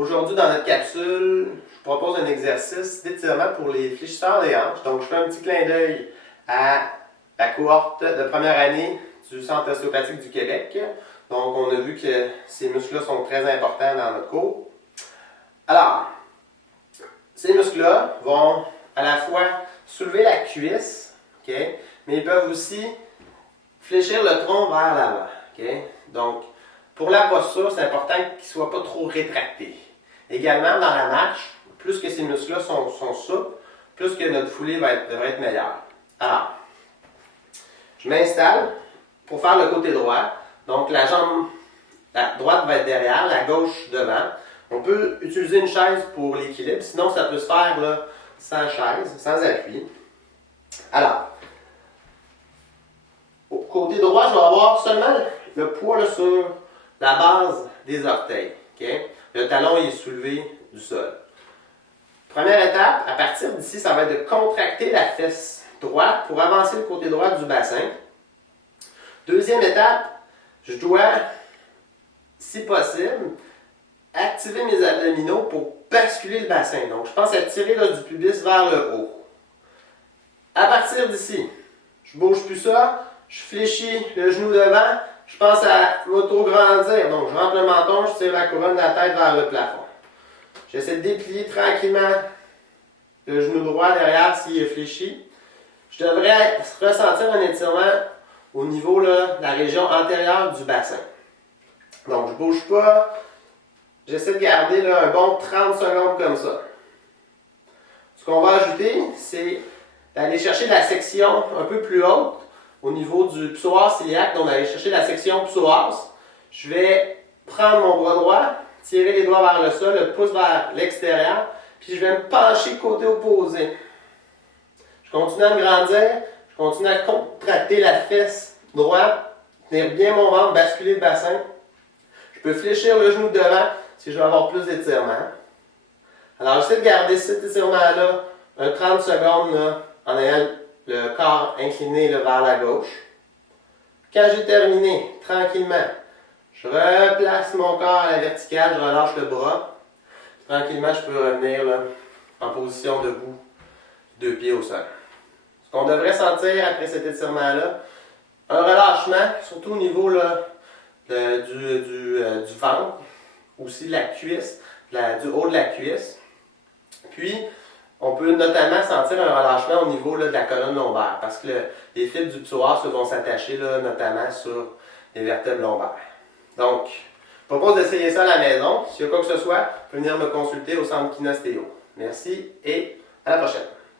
Aujourd'hui, dans notre capsule, je vous propose un exercice d'étirement pour les fléchisseurs des hanches. Donc, je fais un petit clin d'œil à la cohorte de première année du Centre ostéopathique du Québec. Donc, on a vu que ces muscles-là sont très importants dans notre cours. Alors, ces muscles-là vont à la fois soulever la cuisse, okay, mais ils peuvent aussi fléchir le tronc vers l'avant. Okay? Donc, pour la posture, c'est important qu'il ne soit pas trop rétracté. Également, dans la marche, plus que ces muscles-là sont souples, plus que notre foulée devrait être meilleure. Alors, je m'installe pour faire le côté droit. Donc, la jambe la droite va être derrière, la gauche devant. On peut utiliser une chaise pour l'équilibre, sinon ça peut se faire là, sans chaise, sans appui. Alors, au côté droit, je vais avoir seulement le poids là, sur la base des orteils. Okay? Le talon est soulevé du sol. Première étape, à partir d'ici, ça va être de contracter la fesse droite pour avancer le côté droit du bassin. Deuxième étape, je dois, si possible, activer mes abdominaux pour basculer le bassin. Donc, je pense à tirer là, du pubis vers le haut. À partir d'ici, je ne bouge plus ça, je fléchis le genou devant, je pense à m'auto-grandir. Donc, je rentre le menton, je tire la couronne de la tête vers le plafond. J'essaie de déplier tranquillement le genou droit derrière s'il est fléchi. Je devrais ressentir un étirement au niveau là, de la région antérieure du bassin. Donc, je ne bouge pas. J'essaie de garder là, un bon 30 secondes comme ça. Ce qu'on va ajouter, c'est d'aller chercher la section un peu plus haute au niveau du psoas iliaque, donc d'aller chercher la section psoas. Je vais prendre mon bras droit, tirer les doigts vers le sol, le pouce vers l'extérieur, puis je vais me pencher côté opposé. Je continue à me grandir, je continue à contracter la fesse droite, tenir bien mon ventre, basculer le bassin. Je peux fléchir le genou devant si je veux avoir plus d'étirement. Alors, j'essaie de garder cet étirement-là un 30 secondes là, en ayant le corps incliné là, vers la gauche. Quand j'ai terminé, tranquillement, je replace mon corps à la verticale, je relâche le bras. Tranquillement, je peux revenir là, en position debout, deux pieds au sol. Ce qu'on devrait sentir après cet étirement-là, un relâchement, surtout au niveau là, du ventre, aussi de la cuisse, du haut de la cuisse. Puis, on peut notamment sentir un relâchement au niveau là, de la colonne lombaire parce que les fibres du psoas vont s'attacher là, notamment sur les vertèbres lombaires. Donc, je propose d'essayer ça à la maison. S'il y a quoi que ce soit, vous pouvez venir me consulter au centre Kinostéo. Merci et à la prochaine.